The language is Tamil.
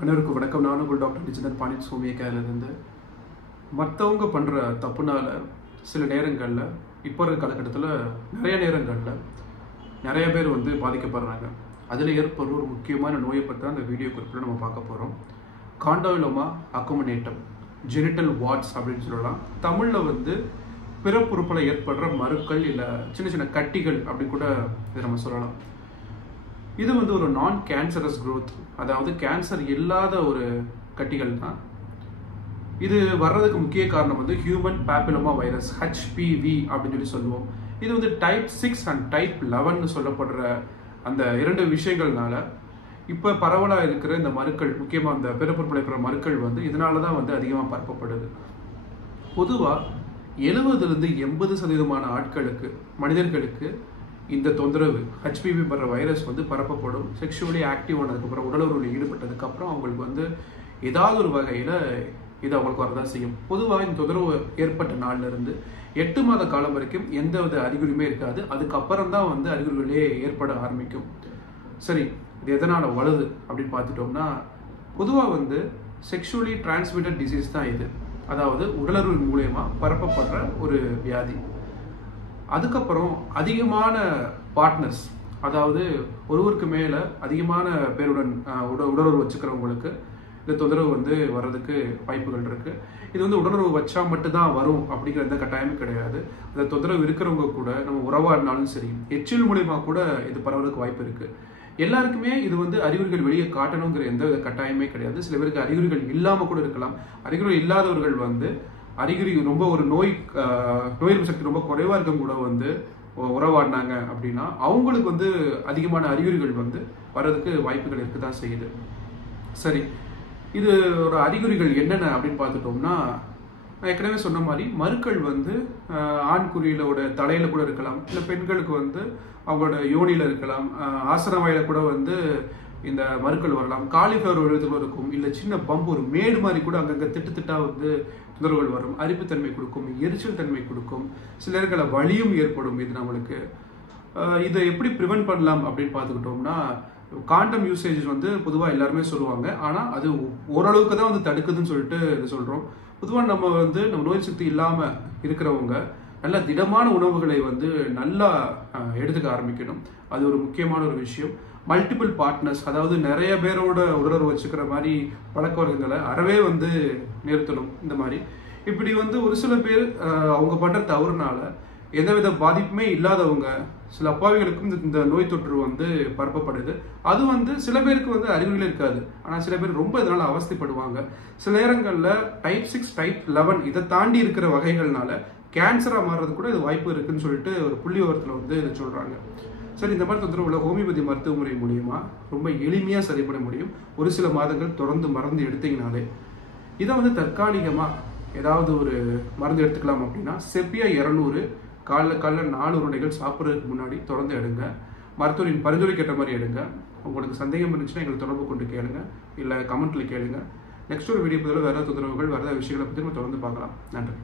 அனைவருக்கும் வணக்கம். நான் உங்கள் டாக்டர் நிஜந்தன் பாண்டியன் சோமியக்காயிலிருந்து. மற்றவங்க பண்ணுற தப்புனால சில நேரங்களில் இப்போ இருக்கிற காலகட்டத்தில் நிறைய நேரங்களில் நிறைய பேர் பாதிக்கப்படுறாங்க. அதில் ஏற்படுற ஒரு முக்கியமான நோயை பற்றி தான் அந்த வீடியோ குறிப்பில் நம்ம பார்க்க போகிறோம். காண்டோயிலோமா அக்குமுலேட்டம், ஜெனிட்டல் வார்ட்ஸ் அப்படின்னு சொல்லலாம். தமிழில் பிறப்புறுப்பில் ஏற்படுற மருக்கள் இல்லை சின்ன சின்ன கட்டிகள் அப்படி கூட இதை நம்ம சொல்லலாம். இது ஒரு நான் கேன்சரஸ் growth, அதாவது கேன்சர் இல்லாத ஒரு கட்டிகள் தான். இது வர்றதுக்கு முக்கிய காரணம் ஹியூமன் பேப்பிலோமா வைரஸ், HPV அப்படின்னு சொல்லுவோம். இது டைப் 6 அண்ட் டைப் 11 சொல்லப்படுற அந்த இரண்டு விஷயங்கள்னால இப்போ பரவலாக இருக்கிற இந்த மருக்கள், முக்கியமாக அந்த பிறப்புறுப்பில் இருக்கிற மருக்கள் இதனால தான் அதிகமாக பரப்பப்படுது. பொதுவாக 70-80% ஆட்களுக்கு, மனிதர்களுக்கு இந்த தொந்தரவு HPV படுற வைரஸ் பரப்பப்படும். செக்ஷுவலி ஆக்டிவ் ஆனதுக்கப்புறம், உடலுறவில் ஈடுபட்டதுக்கப்புறம் அவங்களுக்கு ஏதாவது ஒரு வகையில் இது அவங்களுக்கு வரதான் செய்யும். பொதுவாக இந்த தொந்தரவு ஏற்பட்ட நாள்லேருந்து 8 மாத காலம் வரைக்கும் எந்த வித அறிகுறியுமே இருக்காது. அதுக்கப்புறம் தான் அறிகுறிகளே ஏற்பட ஆரம்பிக்கும். சரி, இது எதனால் வருது அப்படின்னு பார்த்துட்டோம்னா, பொதுவாக செக்ஷுவலி டிரான்ஸ்மிட்டட் டிசீஸ் தான் இது. அதாவது உடலுறவு மூலயமா பரப்பப்படுற ஒரு வியாதி. அதுக்கப்புறம் அதிகமான பார்ட்னர்ஸ், அதாவது ஒருவருக்கு மேலே அதிகமான பேருடன் உடலுறவு வச்சுக்கிறவங்களுக்கு இந்த தொந்தரவு வர்றதுக்கு வாய்ப்புகள் இருக்குது. இது உடலுறவு வச்சா மட்டும்தான் வரும் அப்படிங்கிற எந்த கட்டாயமும் கிடையாது. அந்த தொந்தரவு இருக்கிறவங்க கூட நம்ம உறவாடினாலும் சரி, எச்சில் மூலியமாக கூட இது பரவலுக்கு வாய்ப்பு இருக்குது. எல்லாருக்குமே இது அறிகுறிகள் வெளியே காட்டணுங்கிற எந்த வித கட்டாயமே கிடையாது. சில பேருக்கு அறிகுறிகள் இல்லாமல் கூட இருக்கலாம். அறிகுறிகள் இல்லாதவர்கள் அறிகுறி ரொம்ப ஒரு நோய் எதிர்ப்பு சக்தி ரொம்ப குறைவாக இருக்கவங்க கூட உறவாடினாங்க அப்படின்னா அவங்களுக்கு அதிகமான அறிகுறிகள் வர்றதுக்கு வாய்ப்புகள் இருக்க தான் செய்யுது. சரி, இது ஒரு அறிகுறிகள் என்னென்ன அப்படின்னு பார்த்துட்டோம்னா, நான் ஏற்கனவே சொன்ன மாதிரி மருக்கள் ஆண் குறியிலோட தலையில கூட இருக்கலாம், இல்லை பெண்களுக்கு அவங்களோட யோனியில் இருக்கலாம், ஆசன வாயில கூட இந்த மருக்கள் வரலாம். காலிஃப்ளவர் வடிவத்தில் இருக்கும், இல்லை சின்ன பம்பு, ஒரு மேடு மாதிரி கூட அங்கங்கே திட்டா தொந்தரவுகள் வரும். அரிப்புத்தன்மை கொடுக்கும், எரிச்சல் தன்மை கொடுக்கும், சில நேரங்களில் வலியும் ஏற்படும். இது நம்மளுக்கு இதை எப்படி ப்ரிவென்ட் பண்ணலாம் அப்படின்னு பார்த்துக்கிட்டோம்னா, காண்டம் யூசேஜ் பொதுவாக எல்லாருமே சொல்லுவாங்க. ஆனால் அது ஓரளவுக்கு தான் தடுக்குதுன்னு சொல்லிட்டு இது சொல்கிறோம். பொதுவாக நம்ம நம்ம நோய் சக்தி இல்லாமல் இருக்கிறவங்க நல்ல திடமான உணவுகளை நல்லா எடுத்துக்க ஆரம்பிக்கணும். அது ஒரு முக்கியமான ஒரு விஷயம். மல்டிபிள் பார்ட்னர்ஸ், அதாவது நிறைய பேரோட உடலுறவு வச்சுக்கிற மாதிரி பழக்க வழக்கங்களை அறவே நிறுத்தணும். இந்த மாதிரி இப்படி ஒரு சில பேர் அவங்க பண்ணுற தவறுனால எந்தவித பாதிப்புமே இல்லாதவங்க, சில அப்பாவிகளுக்கும் இந்த நோய் தொற்று பரப்பப்படுது. அது சில பேருக்கு அறிகுறிகளே இருக்காது. ஆனால் சில பேர் ரொம்ப இதனால அவஸ்தைப்படுவாங்க. சில நேரங்களில் டைப் 6, டைப் 11 இதை தாண்டி இருக்கிற வகைகள்னால கேன்சராக மாறுறது கூட இது வாய்ப்பு இருக்குன்னு சொல்லிட்டு ஒரு புள்ளி விவரத்தில் இதை சொல்கிறாங்க. சரி, இந்த மாதிரி தொந்தரவுள்ள ஹோமியோபதி மருத்துவ முறை மூலியமா ரொம்ப எளிமையாக சரி பண்ண முடியும். ஒரு சில மாதங்கள் தொடர்ந்து மருந்து எடுத்தீங்கனாலே. இதை தற்காலிகமாக ஏதாவது ஒரு மருந்து எடுத்துக்கலாம் அப்படின்னா, செப்பியா 200 காலைல 4 உருண்டைகள் சாப்பிட்றதுக்கு முன்னாடி தொடர்ந்து எடுங்க. மருத்துவரின் பரிந்துரைக்கு ஏற்ற மாதிரி எடுங்க. உங்களுக்கு சந்தேகம் இருந்துச்சுன்னா எங்களுக்கு தொடர்பு கொண்டு கேளுங்க, இல்லை கமெண்ட்ல கேளுங்க. நெக்ஸ்ட் ஒரு வீடியோ பதில் வேறு தொந்தரவுகள், வேறு விஷயங்களை பற்றி நம்ம தொடர்ந்து பார்க்கலாம். நன்றி.